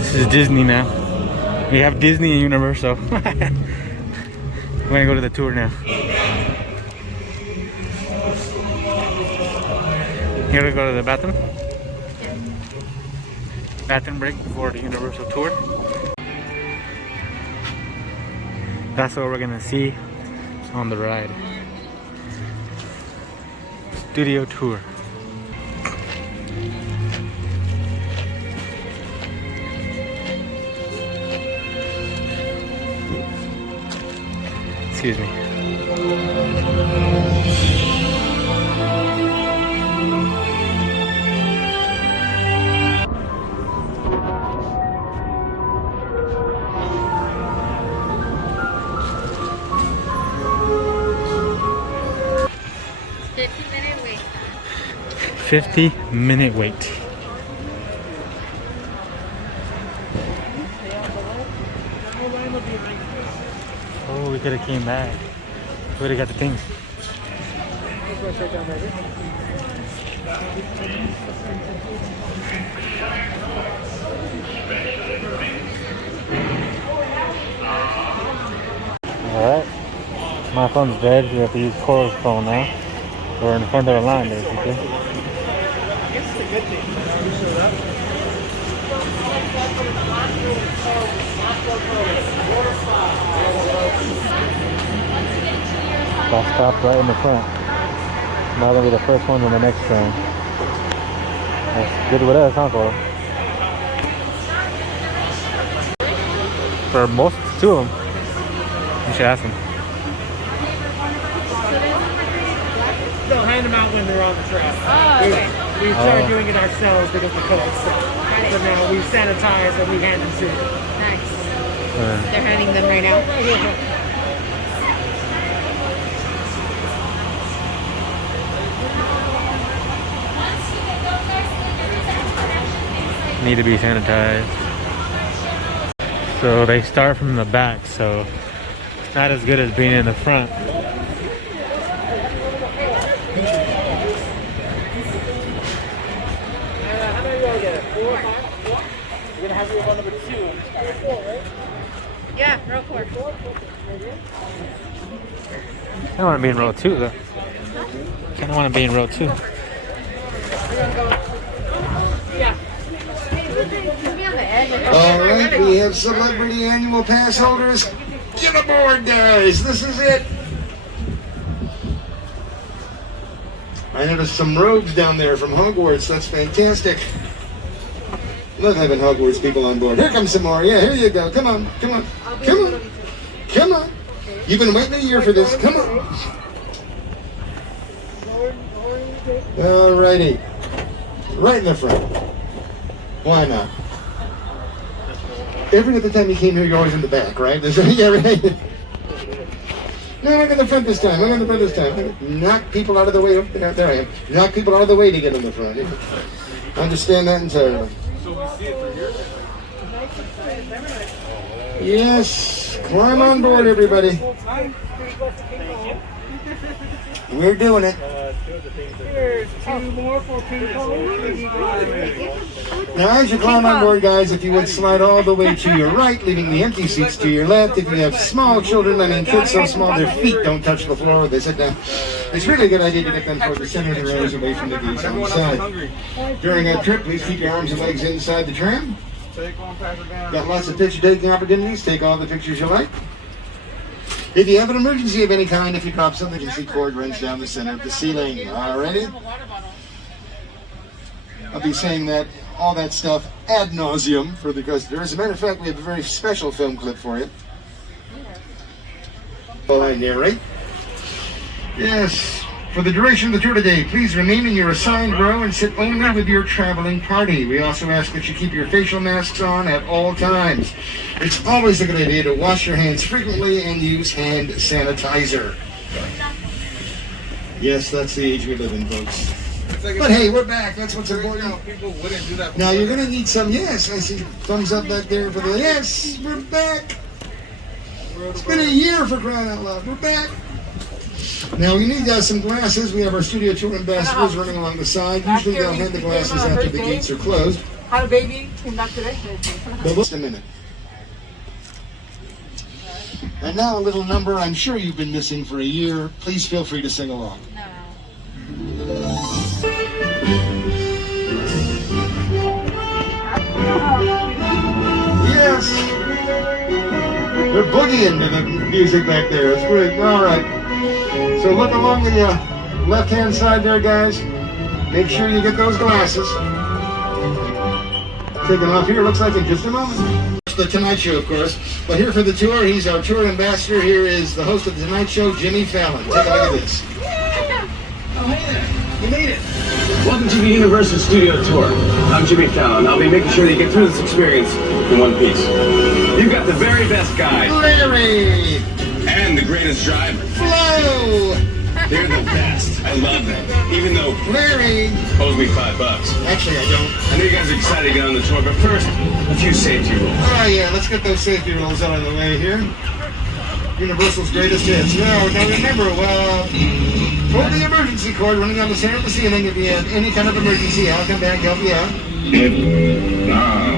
This is Disney now. We have Disney and Universal. We're gonna go to the tour now. Here we go to the bathroom. Bathroom break before the Universal tour. That's what we're gonna see on the ride. Studio tour. Excuse me. Minute wait. 50-minute wait. Oh, we could have came back. We would have got the things. Alright. My phone's dead. We have to use Cora's phone now. We're in front of the line, basically. I'll stop right in the front. Now they'll be the first ones on the next train. That's good with us, huh, Cora? For most, two of them. You should ask them. They'll hand them out when they're on the track. Oh, okay. We started doing it ourselves because the code. So now we sanitize and we hand them to them. Nice. They're handing them right now. Need to be sanitized. So they start from the back, so it's not as good as being in the front. How many are you gonna get it? 4 or 5? You're gonna have your one number 2. 4, right? Yeah, row 4. I don't want to be in row 2 though. I don't want to be in row 2. Yeah. All right, we have celebrity annual pass holders. Get aboard, guys. This is it. I noticed some robes down there from Hogwarts. That's fantastic. Love having Hogwarts people on board. Here comes some more. Yeah, here you go. Come on, come on, come on, come on. You've been waiting a year for this. Come on. All righty. Right in the front. Why not? Every other time you came here, you're always in the back, right? Yeah, right. No, look in the front this time. Look in the front this time. Knock people out of the way. Oh, there I am. Knock people out of the way to get in the front. Understand that entirely. Yes. Climb on board, everybody. We're doing it. Here's 2 more for people. Now, as you climb on board, guys, if you would slide all the way to your right, leaving the empty seats to your left. If you have small children, I mean kids so small their feet don't touch the floor when they sit down, it's really a good idea to get them toward the center of the rows away from the gates on the side. During a trip, please keep your arms and legs inside the tram. Got lots of picture taking opportunities. Take all the pictures you like. If you have an emergency of any kind, if you drop something, you can see cord runs down the center of the ceiling. Alrighty? I'll be saying that all that stuff ad nauseum for the customer. As a matter of fact, we have a very special film clip for you. While I narrate. Yes. For the duration of the tour today, please remain in your assigned row and sit only with your traveling party. We also ask that you keep your facial masks on at all times. It's always a good idea to wash your hands frequently and use hand sanitizer. Yes, that's the age we live in, folks. But hey, we're back. That's what's important. People wouldn't do that. Now you're going to need some, yes, I see thumbs up back there for the, yes, we're back. It's been a year for crying out loud. We're back. Now we need some glasses. We have our studio tour ambassadors running along the side. Usually they'll hand the glasses after the gates are closed. Had a baby, came back today. But just a minute. And now a little number I'm sure you've been missing for a year. Please feel free to sing along. Yes! They're boogieing to the music back there. It's great. All right. So look along the left-hand side there, guys. Make sure you get those glasses. Taking off here, looks like in just a moment. The Tonight Show, of course. But here for the tour, he's our tour ambassador. Here is the host of the Tonight Show, Jimmy Fallon. Take a look at this. Oh, hey there. You made it. Welcome to the Universal Studio Tour. I'm Jimmy Fallon. I'll be making sure that you get through this experience in one piece. You've got the very best guide. Larry! And the greatest driver. Flo! They're the best. I love them. Even though Larry! owes me $5. Actually, I don't. I know you guys are excited to get on the tour, but first, a few safety rules. Oh yeah, let's get those safety rules out of the way here. Universal's greatest hits. Now remember, pull the emergency cord running on the center of the ceiling if you have any kind of emergency. I'll come back and help you out.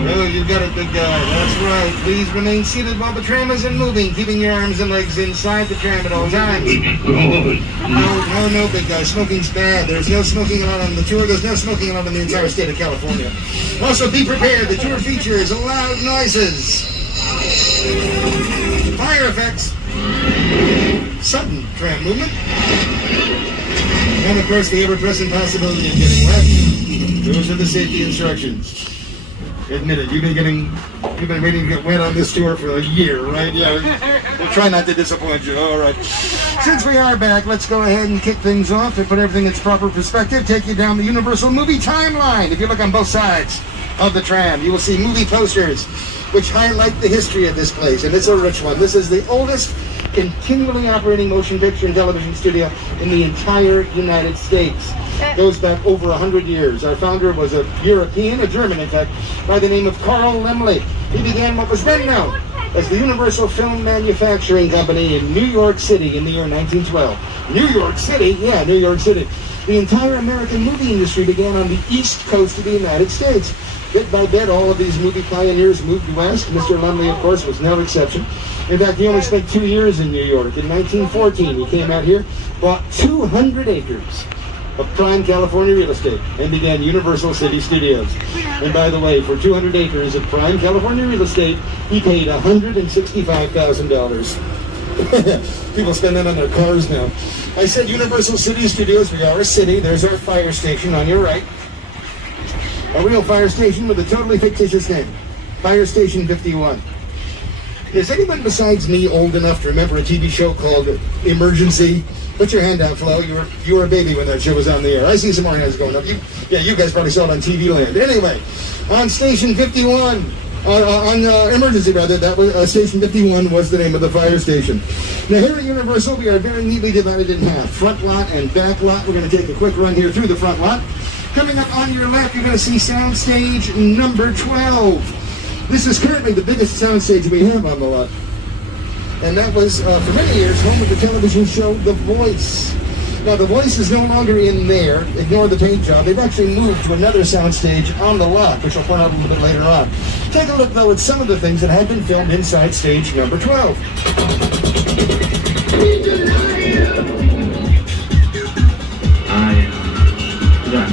Oh, you've got it, big guy. That's right. Please remain seated while the tram isn't moving, keeping your arms and legs inside the tram at all times. No, big guy. Smoking's bad. There's no smoking allowed on the tour. There's no smoking allowed in the entire state of California. Also, be prepared. The tour features loud noises, fire effects, sudden tram movement, and of course the ever-present possibility of getting wet. Those are the safety instructions. Admit it, you've been waiting to get wet on this tour for a year, right? Yeah, we'll try not to disappoint you. All right. Since we are back, let's go ahead and kick things off and put everything in its proper perspective. Take you down the Universal movie timeline. If you look on both sides of the tram, you will see movie posters which highlight the history of this place, and it's a rich one. This is the oldest continually operating motion picture and television studio in the entire United States. Goes back over 100 years. Our founder was a European, a German in fact, by the name of Carl Laemmle. He began what was then known as the Universal Film Manufacturing Company in New York City in the year 1912. New York City? Yeah, New York City. The entire American movie industry began on the east coast of the United States. Bit by bit, all of these movie pioneers moved west. Mr. Laemmle, of course, was no exception. In fact, he only spent 2 years in New York. In 1914, he came out here, bought 200 acres of prime California real estate, and began Universal City Studios. And by the way, for 200 acres of prime California real estate, he paid $165,000. People spend that on their cars now. I said Universal City Studios. We are a city. There's our fire station on your right. A real fire station with a totally fictitious name. Fire Station 51. Is anyone besides me old enough to remember a TV show called Emergency? Put your hand out, Flo. You were a baby when that show was on the air. I see some more hands going up. You guys probably saw it on TV Land. Anyway, on Station 51, on Emergency rather, that was Station 51 was the name of the fire station. Now here at Universal, we are very neatly divided in half. Front lot and back lot. We're going to take a quick run here through the front lot. Coming up on your left, you're going to see soundstage number 12. This is currently the biggest soundstage we have on the lot. And that was, for many years, home of the television show The Voice. Now, The Voice is no longer in there. Ignore the paint job. They've actually moved to another soundstage on the lot, which I'll point out a little bit later on. Take a look, though, at some of the things that have been filmed inside stage number 12. I am done.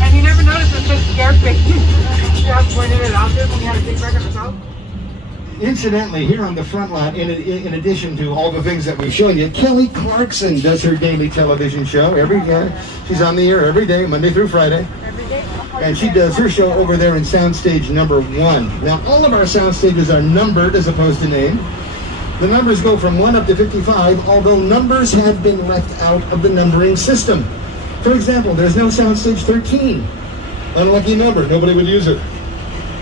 And you never noticed it says Scarface. Just pointed it out there when you had a big record of salt. Incidentally, here on the front lot, in addition to all the things that we've shown you, Kelly Clarkson does her daily television show every day. She's on the air every day, Monday through Friday. Every day. And she does her show over there in soundstage number 1. Now, all of our sound stages are numbered as opposed to named. The numbers go from 1 up to 55, although numbers have been left out of the numbering system. For example, there's no soundstage 13. Unlucky number, nobody would use it.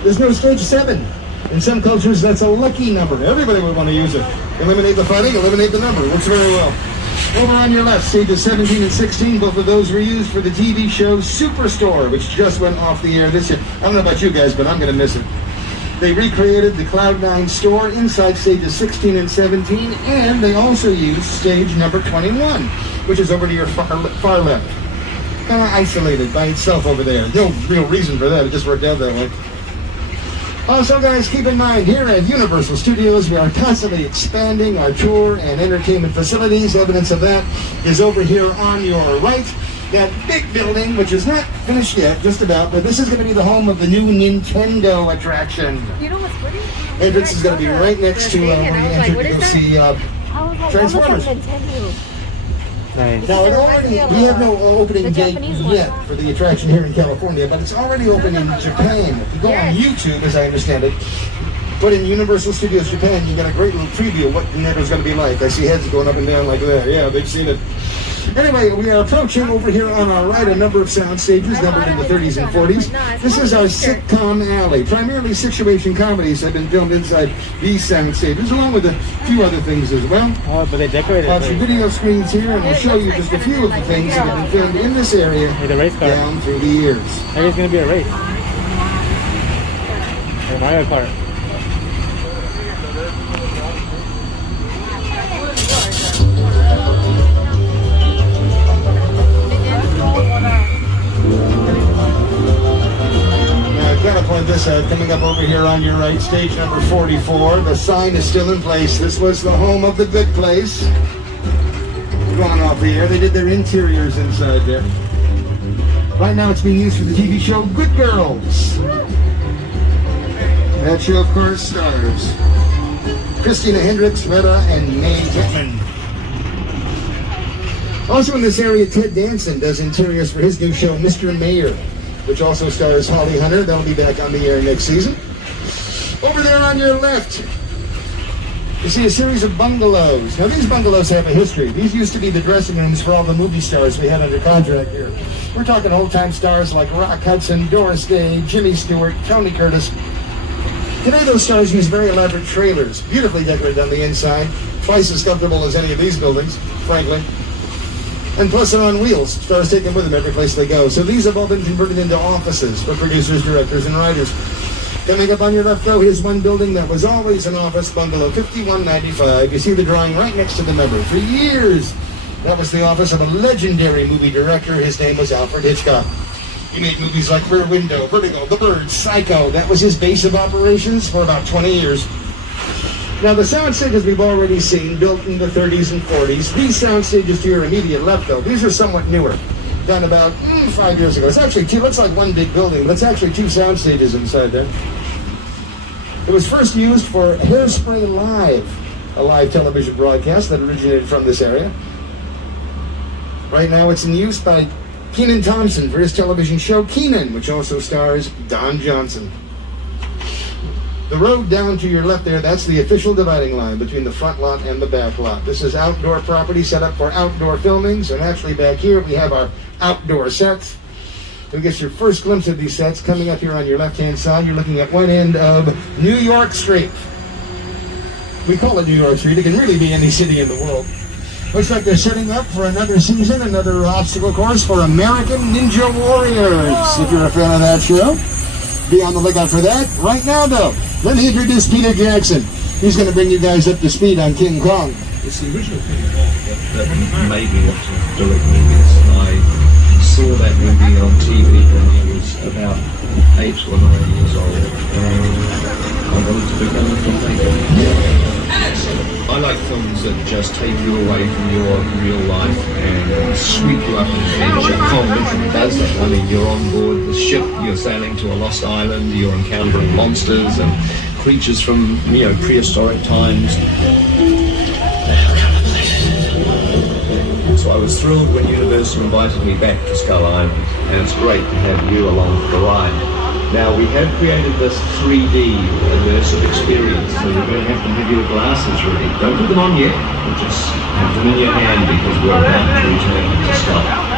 There's no stage 7. In some cultures, that's a lucky number. Everybody would want to use it. Eliminate the fighting, eliminate the number. Works very well. Over on your left, stages 17 and 16, both of those were used for the TV show Superstore, which just went off the air this year. I don't know about you guys, but I'm going to miss it. They recreated the Cloud9 store inside stages 16 and 17, and they also used stage number 21, which is over to your far left. Kind of isolated by itself over there. No real reason for that, it just worked out that way. Also, guys, keep in mind, here at Universal Studios, we are constantly expanding our tour and entertainment facilities. Evidence of that is over here on your right. That big building, which is not finished yet, just about, but this is going to be the home of the new Nintendo attraction. You know what's pretty? Entrance is going to be right next to where you enter to go see Transformers. Nice. Now, we have no opening date yet for the attraction here in California, but it's already open in Japan. If you go on YouTube, as I understand it, put in Universal Studios Japan, you got a great little preview of what Nintendo's going to be like. I see heads going up and down like that. Yeah, they've seen it. Anyway, we are approaching over here on our right a number of sound stages numbered in the 30s and 40s. This is our sitcom alley. Primarily situation comedies have been filmed inside these sound stages, along with a few other things as well. Oh, but they decorated it. Some video screens here, and we'll show you just a few of the things that have been filmed in this area down through the years. There's going to be a race. A Mario Kart. Point this out, coming up over here on your right, stage number 44. The sign is still in place. This was the home of the Good Place. Gone off the air. They did their interiors inside there. Right now it's being used for the TV show Good Girls. That show, of course, stars Christina Hendricks, Retta, and Mae Whitman. Also in this area, Ted Danson does interiors for his new show, Mr. Mayor, which also stars Holly Hunter. That'll be back on the air next season. Over there on your left, you see a series of bungalows. Now, these bungalows have a history. These used to be the dressing rooms for all the movie stars we had under contract here. We're talking old-time stars like Rock Hudson, Doris Day, Jimmy Stewart, Tony Curtis. Today, those stars use very elaborate trailers, beautifully decorated on the inside, twice as comfortable as any of these buildings, frankly. And plus they're on wheels. Stars take them with them every place they go. So these have all been converted into offices for producers, directors, and writers. Coming up on your left, though, here's one building that was always an office, bungalow 5195. You see the drawing right next to the number. For years, that was the office of a legendary movie director. His name was Alfred Hitchcock. He made movies like Rear Window, Vertigo, The Bird, Psycho. That was his base of operations for about 20 years. Now, the sound stages we've already seen, built in the 30s and 40s. These sound stages to your immediate left, though, these are somewhat newer. Done about 5 years ago. It's actually two, looks like one big building, but it's actually two sound stages inside there. It was first used for Hairspray Live, a live television broadcast that originated from this area. Right now, it's in use by Kenan Thompson for his television show Kenan, which also stars Don Johnson. The road down to your left there, that's the official dividing line between the front lot and the back lot. This is outdoor property set up for outdoor filmings, and actually back here we have our outdoor sets. You'll get your first glimpse of these sets coming up here on your left-hand side. You're looking at one end of New York Street. We call it New York Street. It can really be any city in the world. Looks like they're setting up for another season, another obstacle course for American Ninja Warriors. If you're a fan of that show, be on the lookout for that. Right now, though, let me introduce Peter Jackson. He's going to bring you guys up to speed on King Kong. It's the original King Kong that made me want to direct movies. I saw that movie on TV when I was about 8 or 9 years old, and I wanted to become a filmmaker. I like films that just take you away from your real life and sweep you up in adventure. Kong literally does that. I mean, you're on board the ship, you're sailing to a lost island, you're encountering monsters and creatures from, prehistoric times. So I was thrilled when Universal invited me back to Skull Island, and it's great to have you along for the ride. Now, we have created this 3D immersive experience, so you're going to have your glasses ready. Don't put them on yet, but just have them in your hand because we're about to return to Skull.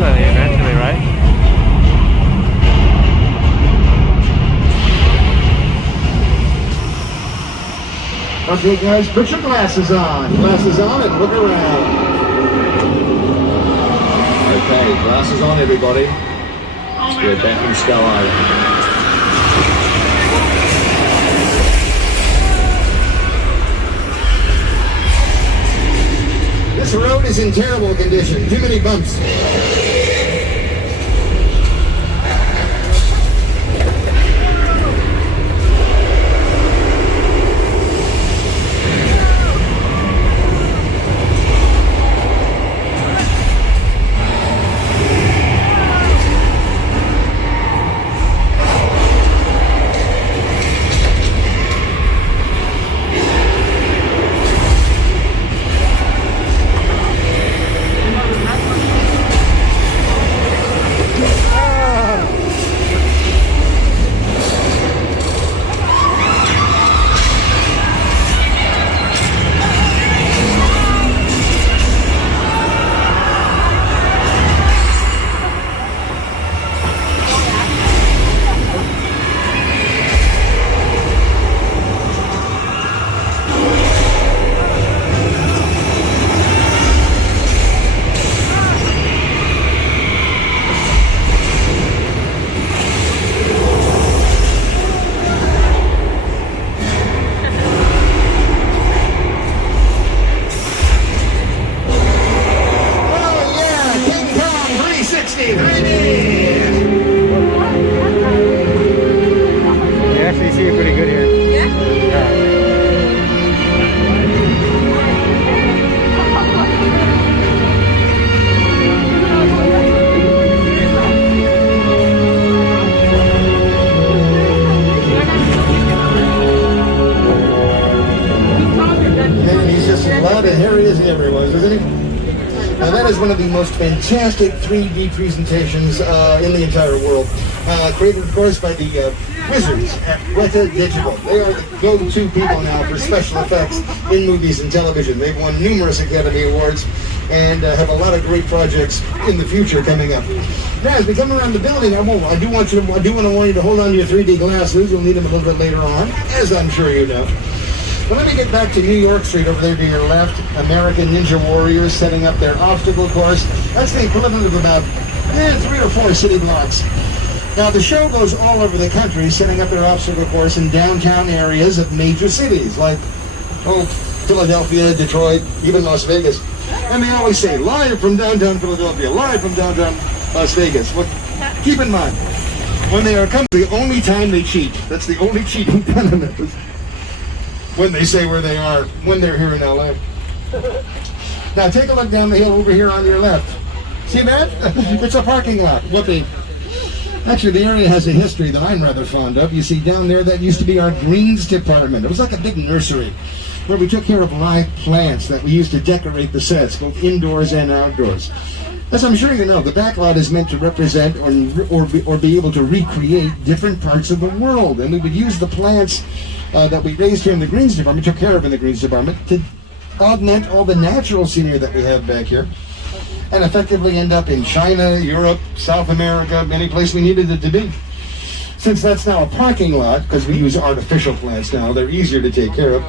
Eventually, right? Okay, guys, put your glasses on. Glasses on and look around. Okay, glasses on, everybody. We're back in Skull Island. This road is in terrible condition. Too many bumps. Now that is one of the most fantastic 3D presentations in the entire world. Created, of course, by the wizards at Weta Digital. They are the go-to people now for special effects in movies and television. They've won numerous Academy Awards and have a lot of great projects in the future coming up. Now, as we come around the building, I do want to warn you to hold on to your 3D glasses. You'll need them a little bit later on, as I'm sure you know. But let me get back to New York Street over there to your left. American Ninja Warriors setting up their obstacle course. That's the equivalent of about 3 or 4 city blocks. Now, the show goes all over the country, setting up their obstacle course in downtown areas of major cities like, Philadelphia, Detroit, even Las Vegas. And they always say, live from downtown Philadelphia, live from downtown Las Vegas. Well, keep in mind, when they are coming, the only time they cheat, that's the only cheating done in it, when they say where they are, when they're here in LA. Now take a look down the hill over here on your left. See that? It's a parking lot. Whoopee. Actually, the area has a history that I'm rather fond of. You see down there, that used to be our greens department. It was like a big nursery where we took care of live plants that we used to decorate the sets, both indoors and outdoors. As I'm sure you know, the Backlot is meant to represent or be able to recreate different parts of the world. And we would use the plants that we raised here in the Greens Department, took care of in the Greens Department, to augment all the natural scenery that we have back here, and effectively end up in China, Europe, South America, any place we needed it to be. Since that's now a parking lot, because we use artificial plants now, they're easier to take care of,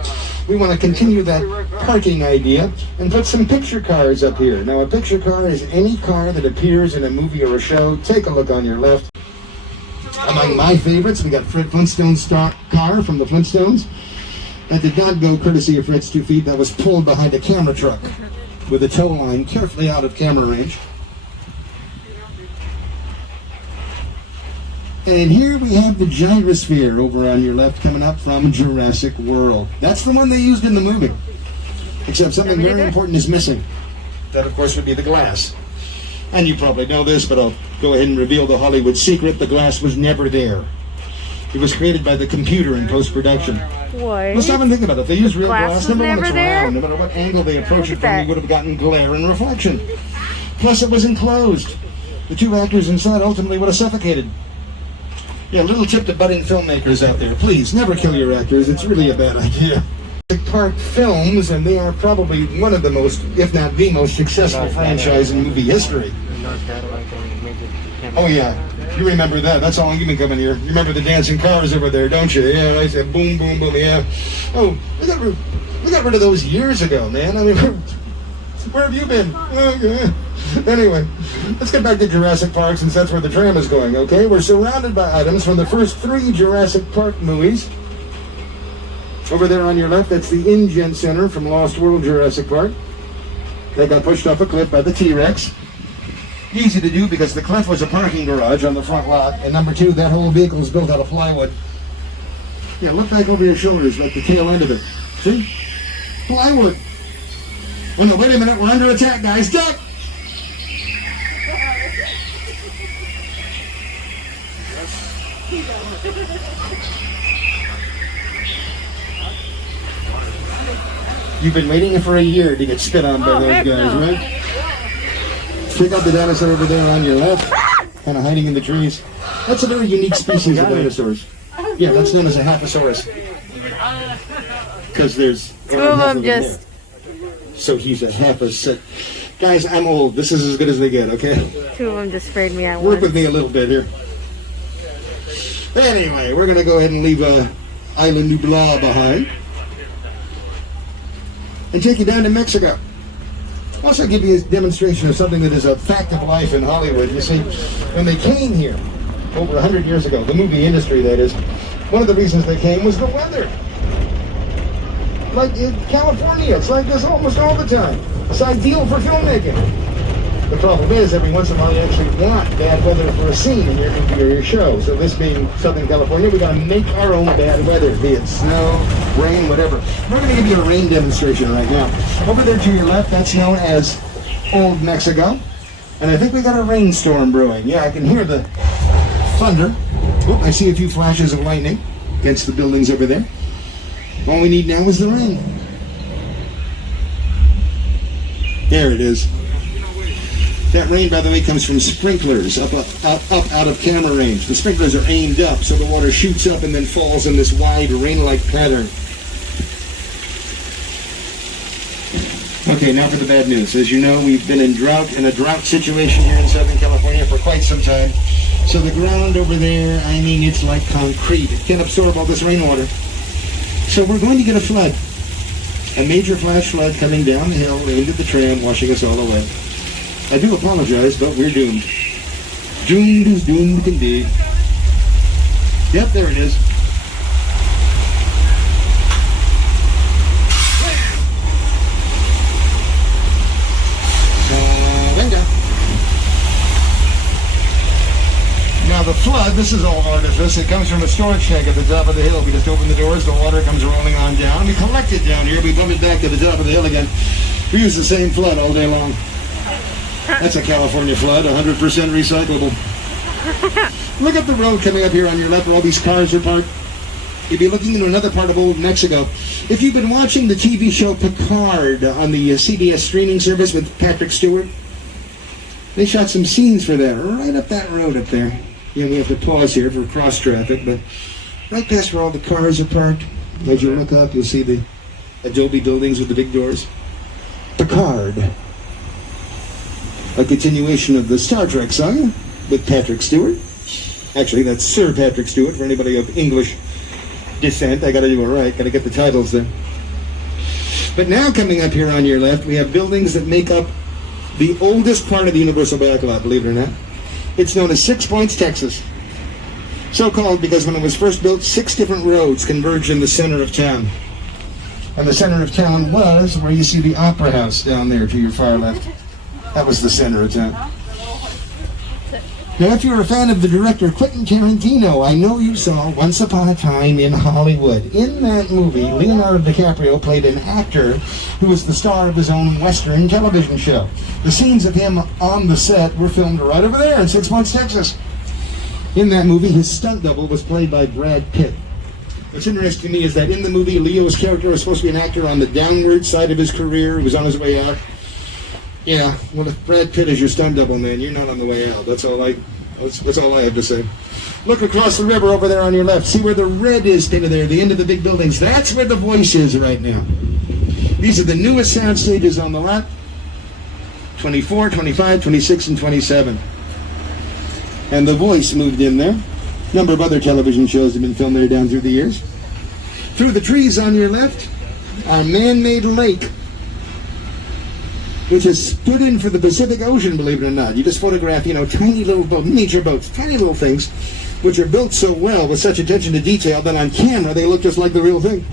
we want to continue that parking idea and put some picture cars up here. Now, a picture car is any car that appears in a movie or a show. Take a look on your left. Among my favorites, we got Fred Flintstone's car from the Flintstones. That did not go courtesy of Fred's 2 feet. That was pulled behind a camera truck with a tow line carefully out of camera range. And here we have the gyrosphere over on your left coming up from Jurassic World. That's the one they used in the movie. Except something very important is missing. That, of course, would be the glass. And you probably know this, but I'll go ahead and reveal the Hollywood secret. The glass was never there. It was created by the computer in post-production. What? Let's stop and think about it. If they use real Glass glass, was never looks there? round. No matter what angle they approach it from, you would have gotten glare and reflection. Plus, it was enclosed. The 2 actors inside ultimately would have suffocated. Yeah, a little tip to budding filmmakers out there. Please, never kill your actors. It's really a bad idea. Park Films, and they are probably one of the most, if not the most successful franchise in movie history. Oh yeah, you remember that. That's all you've been coming here. You remember the dancing cars over there, don't you? Yeah, I said boom, boom, boom, yeah. Oh, we got We got rid of those years ago, man. I mean, where have you been? Anyway, let's get back to Jurassic Park since that's where the tram is going, okay? We're surrounded by items from the first 3 Jurassic Park movies. Over there on your left, that's the InGen Center from Lost World Jurassic Park. They got pushed off a cliff by the T-Rex. Easy to do because the cliff was a parking garage on the front lot. And number 2, that whole vehicle is built out of plywood. Yeah, look back over your shoulders, like the tail end of it. See? Plywood. Oh no, wait a minute, we're under attack, guys. Duck! You've been waiting for a year to get spit on by those guys, right? Check out the dinosaur over there on your left, kind of hiding in the trees. That's a very unique species of dinosaurs. Yeah, that's known as a Haphosaurus. Because there's 2 of them just... So he's a Haphosaurus. Guys, I'm old. This is as good as they get, okay? 2 of them just sprayed me at Work once. with me a little bit here. Anyway, we're going to go ahead and leave Island Nublar behind. And take you down to Mexico. Also give you a demonstration of something that is a fact of life in Hollywood. You see, when they came here over 100 years ago, the movie industry that is, one of the reasons they came was the weather. Like in California, it's like this almost all the time. It's ideal for filmmaking. The problem is, every once in a while you actually want bad weather for a scene in your movie or your show. So this being Southern California, we got to make our own bad weather, be it snow, rain, whatever. We're going to give you a rain demonstration right now. Over there to your left, that's known as Old Mexico. And I think we got a rainstorm brewing. Yeah, I can hear the thunder. Oh, I see a few flashes of lightning against the buildings over there. All we need now is the rain. There it is. That rain, by the way, comes from sprinklers up out of camera range. The sprinklers are aimed up, so the water shoots up and then falls in this wide rain-like pattern. Okay, now for the bad news. As you know, we've been in a drought situation here in Southern California for quite some time. So the ground over there, I mean, it's like concrete. It can't absorb all this rainwater. So we're going to get a flood. A major flash flood coming down the hill aimed at the tram, washing us all away. I do apologize, but we're doomed. Doomed as doomed can be. Yep, there it is. Venga. Now the flood, this is all artifice. It comes from a storage tank at the top of the hill. We just open the doors, the water comes rolling on down. We collect it down here, we pump it back to the top of the hill again. We use the same flood all day long. That's a California flood, 100% recyclable. Look at the road coming up here on your left where all these cars are parked. You'll be looking into another part of old Mexico. If you've been watching the TV show Picard on the CBS streaming service with Patrick Stewart, they shot some scenes for that right up that road up there. You know, we have to pause here for cross traffic, but right past where all the cars are parked, as you look up, you'll see the adobe buildings with the big doors. Picard. A continuation of the Star Trek saga with Patrick Stewart. Actually, that's Sir Patrick Stewart for anybody of English descent. I got to do it right. Got to get the titles there. But now coming up here on your left, we have buildings that make up the oldest part of the Universal Backlot, believe it or not. It's known as 6 Points, Texas. So called because when it was first built, 6 different roads converged in the center of town. And the center of town was where you see the Opera House down there to your far left. That was the center of town. Now, if you're a fan of the director Quentin Tarantino, I know you saw Once Upon a Time in Hollywood. In that movie, Leonardo DiCaprio played an actor who was the star of his own Western television show. The scenes of him on the set were filmed right over there in 6 Points, Texas. In that movie, his stunt double was played by Brad Pitt. What's interesting to me is that in the movie, Leo's character was supposed to be an actor on the downward side of his career. He was on his way out. Yeah, well, if Brad Pitt is your stunt double, man, you're not on the way out. That's all I have to say. Look across the river over there on your left. See where the red is painted there, the end of the big buildings. That's where the Voice is right now. These are the newest sound stages on the lot. 24, 25, 26, and 27. And the Voice moved in there. A number of other television shows have been filmed there down through the years. Through the trees on your left, our man-made lake, which is stood in for the Pacific Ocean, believe it or not. You just photograph, tiny little boats, miniature boats, tiny little things, which are built so well with such attention to detail that on camera they look just like the real thing.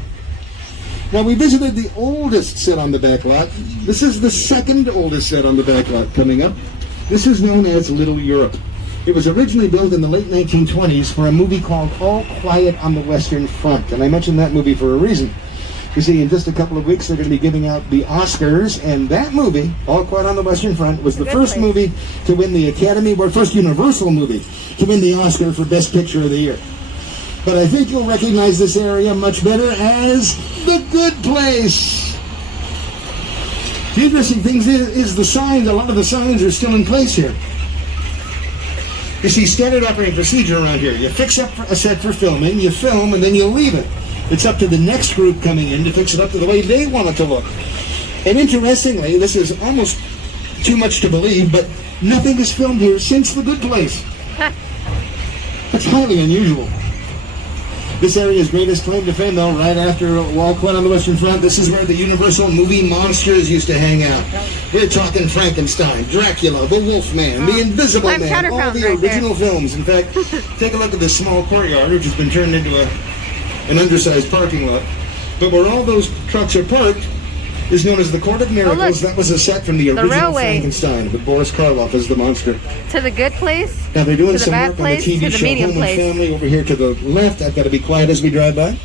Now, we visited the oldest set on the backlot. This is the second oldest set on the backlot coming up. This is known as Little Europe. It was originally built in the late 1920s for a movie called All Quiet on the Western Front. And I mentioned that movie for a reason. You see, in just a couple of weeks, they're going to be giving out the Oscars. And that movie, All Quiet on the Western Front, was the first movie to win the Academy, or first Universal movie to win the Oscar for Best Picture of the Year. But I think you'll recognize this area much better as The Good Place. The interesting thing is the signs. A lot of the signs are still in place here. You see, standard operating procedure around here. You fix up a set for filming, you film, and then you leave it. It's up to the next group coming in to fix it up to the way they want it to look. And interestingly, this is almost too much to believe, but nothing is filmed here since The Good Place. That's highly unusual. This area's greatest claim to fame, though, right after All Quiet on the Western Front, this is where the Universal movie monsters used to hang out. We're talking Frankenstein, Dracula, the Wolfman, the Invisible Man, all the original films. In fact, take a look at this small courtyard, which has been turned into an undersized parking lot. But where all those trucks are parked is known as the Court of Miracles. That was a set from the original Frankenstein with Boris Karloff as the monster. To The Good Place. Now they're doing some work on the TV show Home and Family over here to the left. I've got to be quiet as we drive by.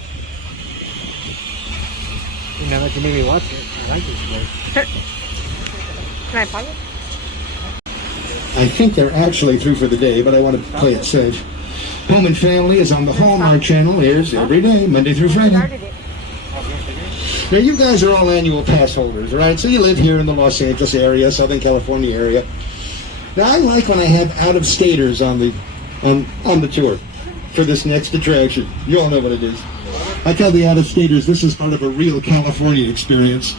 Now that you made me watch it, I like this place. Sure. Can I pause it? I think they're actually through for the day, but I want to play it safe. Home and Family is on the Hallmark Channel. Airs every day, Monday through Friday. Now, you guys are all annual pass holders, right? So you live here in the Los Angeles area, Southern California area. Now, I like when I have out-of-staters on the tour for this next attraction. You all know what it is. I tell the out-of-staters this is part of a real California experience.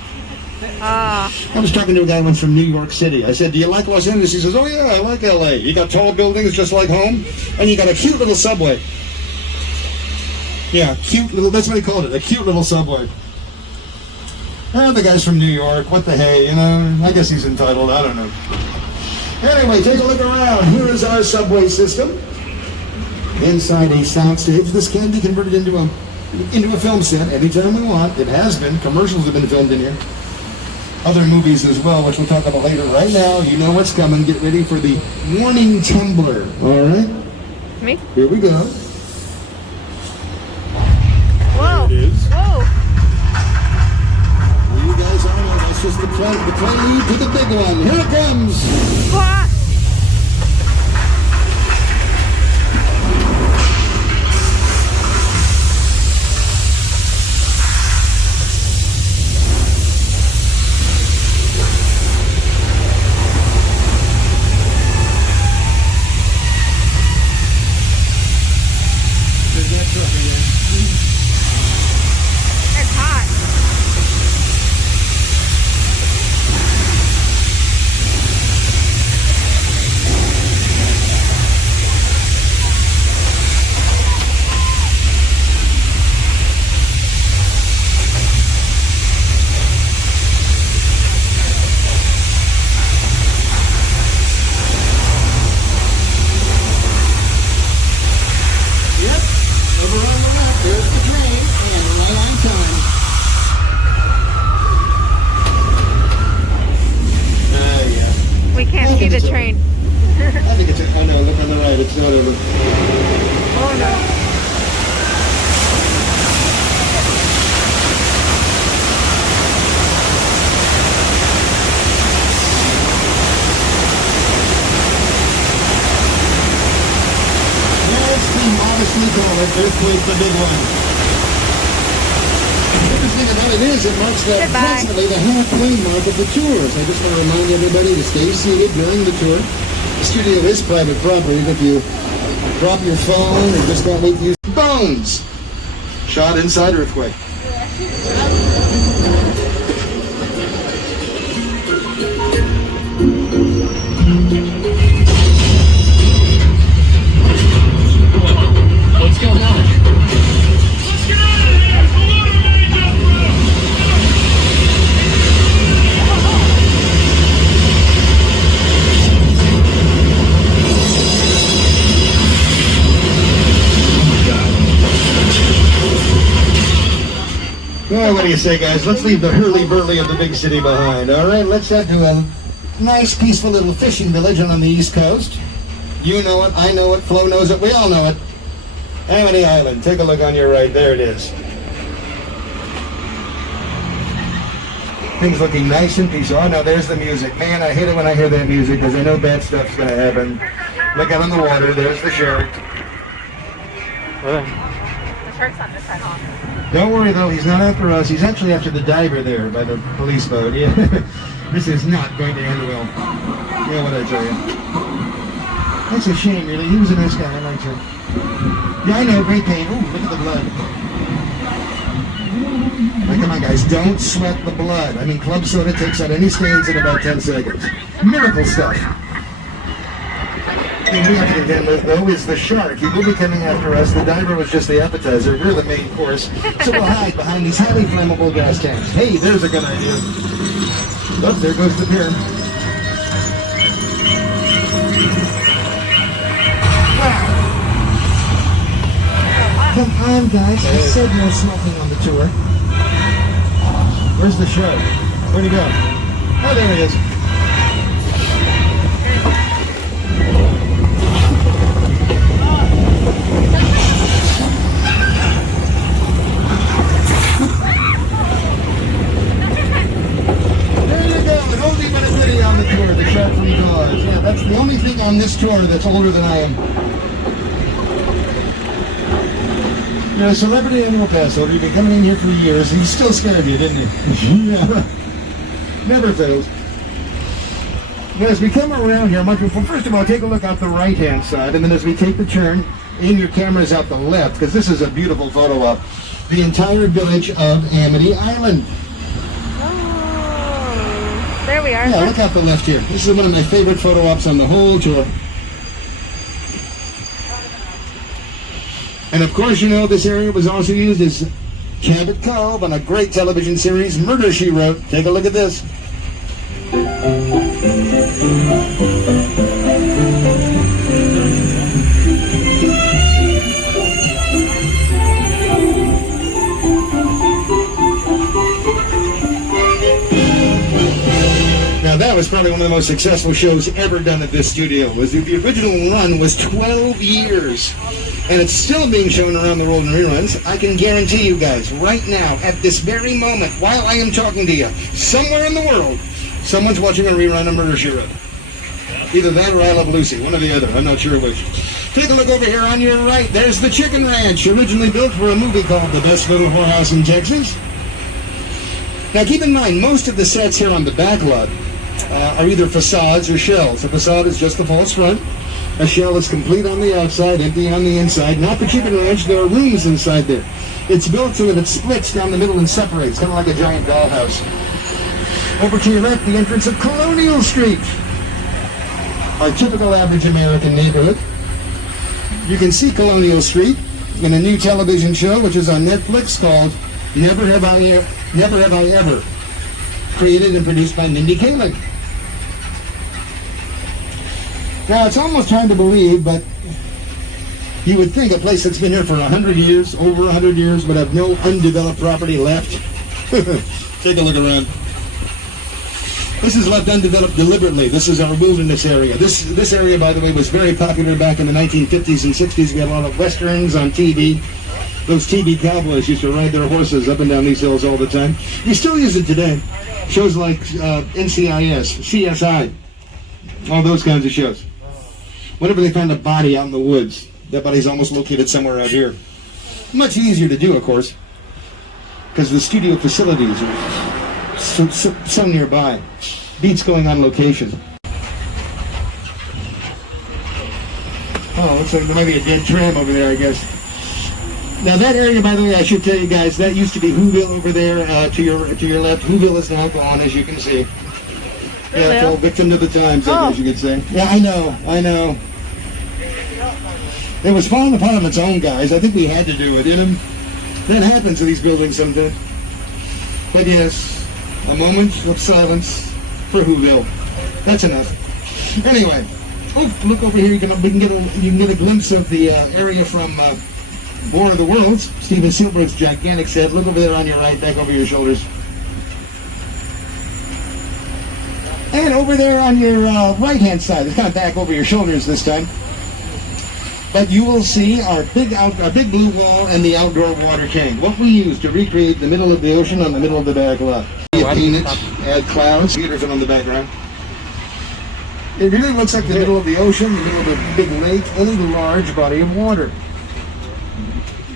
I was talking to a guy once from New York City. I said, do you like Los Angeles? He says, oh yeah, I like L.A. You got tall buildings just like home, and you got a cute little subway. Yeah, cute little, that's what he called it, a cute little subway. The guy's from New York, what the hey, I guess he's entitled, I don't know. Anyway, take a look around. Here is our subway system. Inside a soundstage. This can be converted into a film set anytime we want. It has been. Commercials have been filmed in here. Other movies as well, which we'll talk about later. Right now, you know what's coming. Get ready for the warning tumbler. All right? Me? Here we go. Whoa. There it is. Whoa. You guys are on. That's just the prelude to the big one. Here it comes. What? The train. I think it's oh no, look on the right, it's not over. Oh no. Yes, we modestly call it Earthquake the Big One. The thing about it is, it marks approximately the halfway mark of the tours. I just want to remind everybody to stay seated during the tour. The studio is private property, but if you drop your phone or just can't wait to use Bones, shot inside Earthquake. What's going on? Well, what do you say, guys? Let's leave the hurly-burly of the big city behind, all right? Let's head to a nice, peaceful little fishing village on the East Coast. You know it, I know it, Flo knows it, we all know it. Amity Island. Take a look on your right. There it is. Things looking nice and peaceful. Oh, no, there's the music. Man, I hate it when I hear that music because I know bad stuff's going to happen. Look out on the water. There's the shark. The shark's on this side, huh? Don't worry, though. He's not after us. He's actually after the diver there by the police boat. Yeah. This is not going to end well. Yeah, what I tell you. That's a shame, really. He was a nice guy. I liked him. Yeah, I know. Great pain. Ooh, look at the blood. Now, come on, guys. Don't sweat the blood. I mean, club soda takes out any stains in about 10 seconds. Miracle stuff. The thing we have to contend with, though, is the shark. He will be coming after us. The diver was just the appetizer. We're the main course. So we'll hide behind these highly flammable gas tanks. Hey, there's a good idea. Oh, there goes the pier. Wow. Come on, guys. I said no smoking on the tour. Where's the shark? Where'd he go? Oh, there he is. On the tour, the shark from Jaws. Yeah, that's the only thing on this tour that's older than I am. You're a celebrity annual pass holder. You've been coming in here for years, and you still scared you, didn't you? Yeah. Never fails. Now, as we come around here, well, first of all, take a look out the right-hand side, and then as we take the turn, aim your cameras out the left, because this is a beautiful photo of the entire village of Amity Island. There we are. Yeah, look out the left here. This is one of my favorite photo ops on the whole tour. And of course, you know, this area was also used as Cabot Cove on a great television series, Murder, She Wrote. Take a look at this. Now that was probably one of the most successful shows ever done at this studio. The original run was 12 years, and it's still being shown around the world in reruns. I can guarantee you guys, right now, at this very moment, while I am talking to you, somewhere in the world, someone's watching a rerun of Murder, She Wrote. Either that or I Love Lucy, one or the other. I'm not sure which. Take a look over here on your right. There's the Chicken Ranch, originally built for a movie called The Best Little Whorehouse in Texas. Now keep in mind, most of the sets here on the Backlot are either facades or shells. A facade is just the false front. A shell is complete on the outside, empty on the inside. Not the Chicken Ranch, there are rooms inside there. It's built so that it splits down the middle and separates, kind of like a giant dollhouse. Over to your left, the entrance of Colonial Street. Our typical average American neighborhood. You can see Colonial Street in a new television show, which is on Netflix, called Never Have I Ever, created and produced by Mindy Kaling. Now, it's almost hard to believe, but you would think a place that's been here for 100 years, over 100 years, would have no undeveloped property left. Take a look around. This is left undeveloped deliberately. This is our wilderness area. This area, by the way, was very popular back in the 1950s and 60s. We had a lot of westerns on TV. Those TV cowboys used to ride their horses up and down these hills all the time. You still use it today. Shows like NCIS, CSI, all those kinds of shows. Whenever they find a body out in the woods, that body's almost located somewhere out here. Much easier to do, of course, because the studio facilities are so nearby. Beats going on location. Oh, looks like there might be a dead tram over there, I guess. Now that area, by the way, I should tell you guys, that used to be Whoville over there to your left. Whoville is now gone, as you can see. Yeah, fell victim to the times, I guess you could say. Yeah, I know. It was falling apart on its own, guys. I think we had to do it. That happens to these buildings sometimes. But yes, a moment of silence for Whoville. That's enough. Anyway, oh, look over here. You can get a glimpse of the area from War of the Worlds, Steven Spielberg's gigantic set. Look over there on your right, back over your shoulders. And over there on your right-hand side, it's kind of back over your shoulders this time. But you will see our big blue wall and the outdoor water tank. What we use to recreate the middle of the ocean on the middle of the backlot. Paint it, add clouds, computers on the background. It really looks like the middle of the ocean, the middle of a big lake, any large body of water.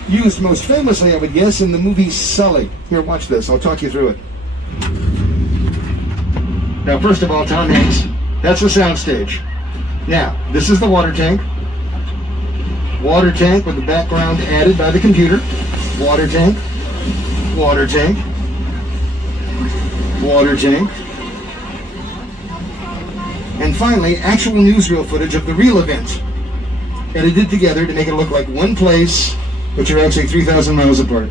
Used most famously, I would guess, in the movie Sully. Here, watch this. I'll talk you through it. Now, first of all, Tom Hanks, that's the soundstage. Now, this is the water tank. Water tank with the background added by the computer. Water tank. Water tank. Water tank. And finally, actual newsreel footage of the real event. Edited together to make it look like one place, but you're actually 3,000 miles apart.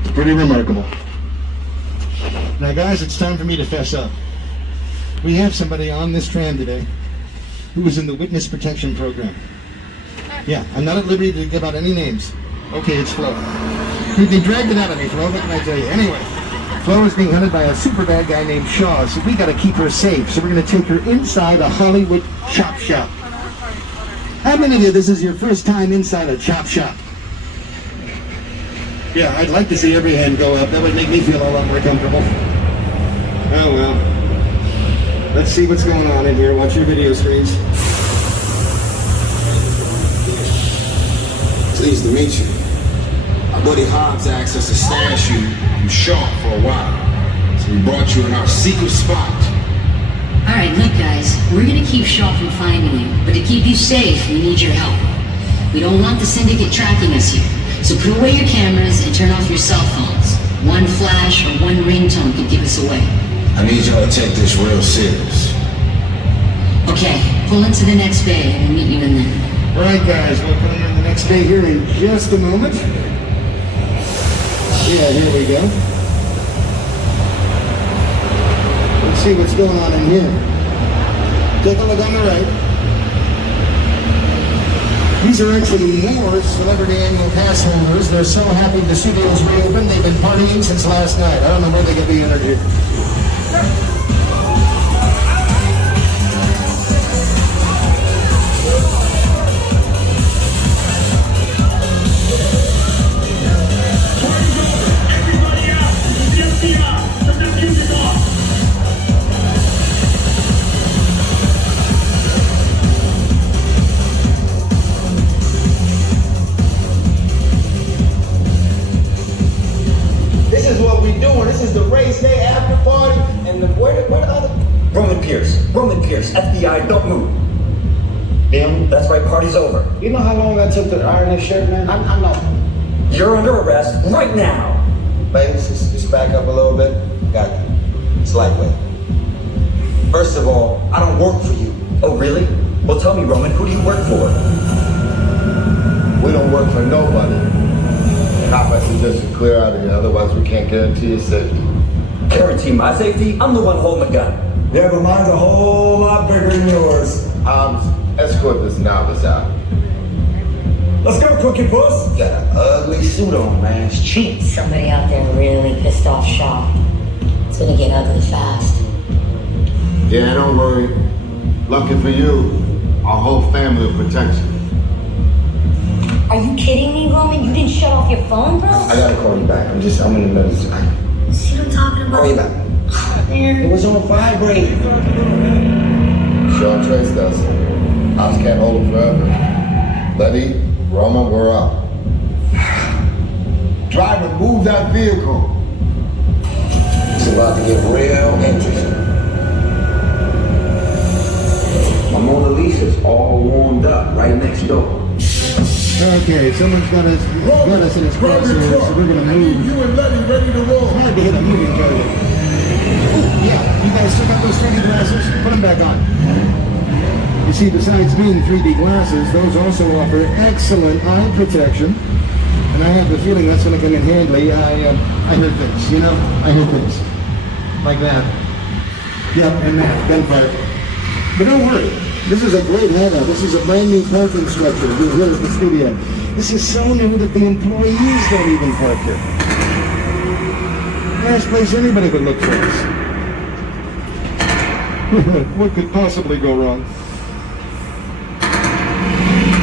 It's pretty remarkable. Now guys, it's time for me to fess up. We have somebody on this tram today who was in the witness protection program. Yeah, I'm not at liberty to give out any names. Okay, it's Flo. They dragged it out of me, Flo, what can I tell you? Anyway, Flo is being hunted by a super bad guy named Shaw, so we gotta keep her safe. So we're gonna take her inside a Hollywood chop shop. How many of you, this is your first time inside a chop shop? Yeah, I'd like to see every hand go up. That would make me feel a lot more comfortable. Oh well. Let's see what's going on in here. Watch your video screens. Pleased to meet you. My buddy Hobbs asked us to stash you from Shaw for a while. So we brought you in our secret spot. Alright, look guys, we're gonna keep Shaw from finding you, but to keep you safe, we need your help. We don't want the syndicate tracking us here, so put away your cameras and turn off your cell phones. One flash or one ringtone could give us away. I need y'all to take this real serious. Okay, pull into the next bay and we'll meet you in there. Alright guys, we'll come in the next day here in just a moment. Yeah, here we go. Let's see what's going on in here. Take a look on the right. These are actually more celebrity annual pass holders. They're so happy the studio's reopened. They've been partying since last night. I don't know where they get the energy. This is what we doing. This is the race day after party, and where the other? Roman Pierce, FBI, don't move. Him? That's right, party's over. You know how long I took to iron this shirt, man? I'm not. You're under arrest right now. Baby, just back up a little bit. Got you. It's lightweight. First of all, I don't work for you. Oh, really? Well, tell me, Roman, who do you work for? We don't work for nobody. Cop us suggest you clear out of here, otherwise we can't guarantee your safety. Guarantee my safety? I'm the one holding the gun. Yeah, but mine's a whole lot bigger than yours. Escort this novice out. Let's go, Cookie Puss. Got an ugly suit on, man. It's cheap. Somebody out there really pissed off Shaw. It's gonna get ugly fast. Yeah, don't worry. Lucky for you, our whole family will protect you. Are you kidding me, Roman? You didn't shut off your phone, bro? I gotta call you back. I'm in the middle of something. See what I'm talking about? Call you back. Man. It was on vibrate. Shaw traced us. Ops can't hold him forever. Letty, Roman, we're up. Driver, move that vehicle. It's about to get real interesting. My Mona Lisa's all warmed up right next door. Okay, someone's got us in his crosshairs, so we're gonna move. You and Letty ready to roll. It's hard to hit a moving target. Oh, yeah, you guys still got those 3D glasses? Put them back on. You see, besides being 3D glasses, those also offer excellent eye protection. And I have the feeling that's going to come in handy. I heard things, you know? I heard things. Like that. Yep, and that, gunfire. But don't worry. This is a great hangout. This is a brand new parking structure here at the studio. This is so new that the employees don't even park here. Last place anybody would look for us. What could possibly go wrong?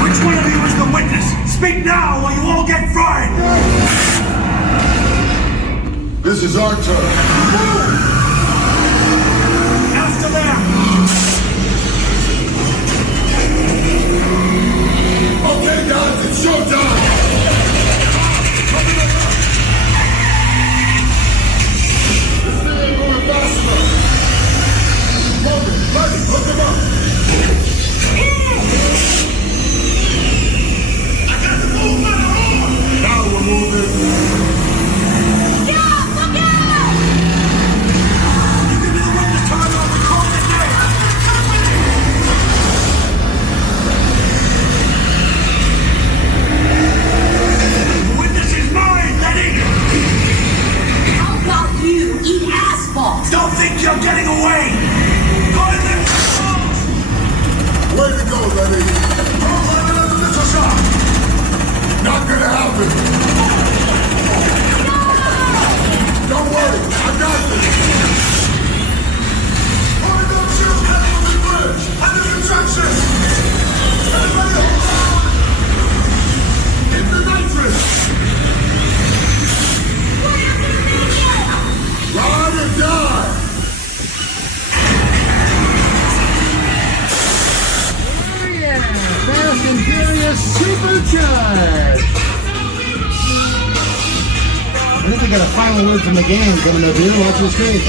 Which one of you is the witness? Speak now or you all get fried! This is our turn. Move! After them! Okay, guys, it's showtime! This thing ain't going fast enough. Morgan, Buddy, hook him up. I got to move my arm! Now we're moving. Yeah, look out! You give me the witness time, I'll record it now! The witness is mine, Letty! How about you eat asphalt? Don't think you're getting away! Go in there! Way to go, Lenny. Don't let another little shot! Not gonna happen. Don't worry, I got this. Only don't shoot at the bridge! Under construction! Everybody hold on! Hit the nitrous. Ride or die. Fast and Furious Supercharged! I think we got a final word from the gang coming up here. Watch the screen.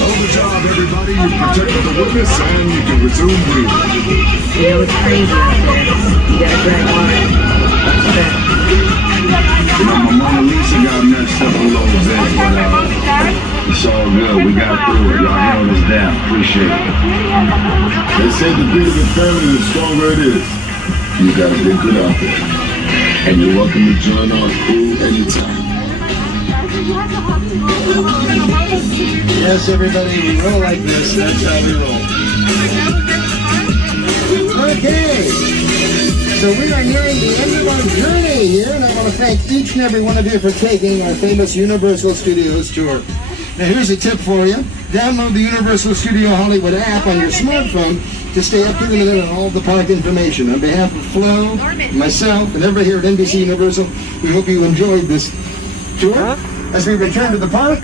Hold the job, everybody. You protected the witness and you can resume breathing. You know it's crazy out there. You gotta drink wine. That's that. My Mona Lisa got messed up a little bit, but it's all good. We got through it. Y'all held us down. Appreciate it. They say the bigger the family, the stronger it is. You gotta be good out there. And you're welcome to join our crew anytime. Yes, everybody, we roll like this. That's how we roll. Okay. So we are nearing the end of our journey here, and I want to thank each and every one of you for taking our famous Universal Studios tour. Now here's a tip for you. Download the Universal Studio Hollywood app on your smartphone to stay up to the minute on all the park information. On behalf of Flo, myself, and everybody here at NBC Universal, we hope you enjoyed this tour. As we return to the park,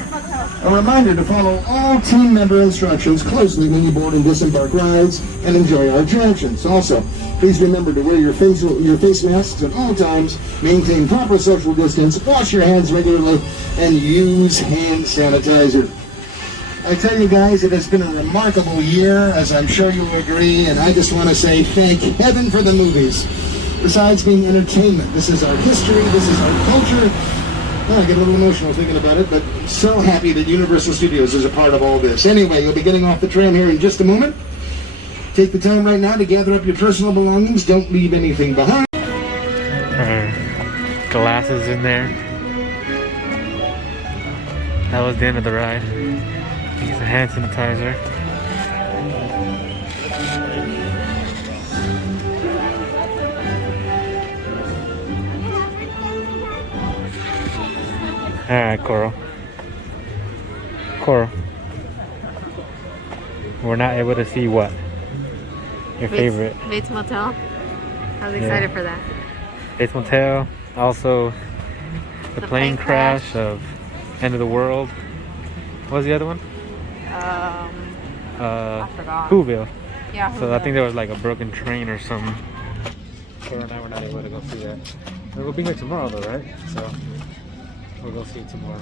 a reminder to follow all team member instructions closely when you board and disembark rides and enjoy our attractions. Also, please remember to wear your face masks at all times, maintain proper social distance, wash your hands regularly, and use hand sanitizer. I tell you guys, it has been a remarkable year, as I'm sure you will agree, and I just want to say thank heaven for the movies. Besides being entertainment, this is our history, this is our culture. I get a little emotional thinking about it, but so happy that Universal Studios is a part of all this. Anyway, you'll be getting off the tram here in just a moment. Take the time right now to gather up your personal belongings. Don't leave anything behind. Glasses in there. That was the end of the ride. Use a hand sanitizer. Alright, Coral. We're not able to see what? Your favorite? Bates Motel. I was excited for that. Bates Motel. Also, the plane crash of End of the World. What was the other one? I forgot. Whoville. Yeah, So I think there was like a broken train or something. Coral and I were not able to go see that. We'll be here tomorrow though, right? So we'll go see it tomorrow.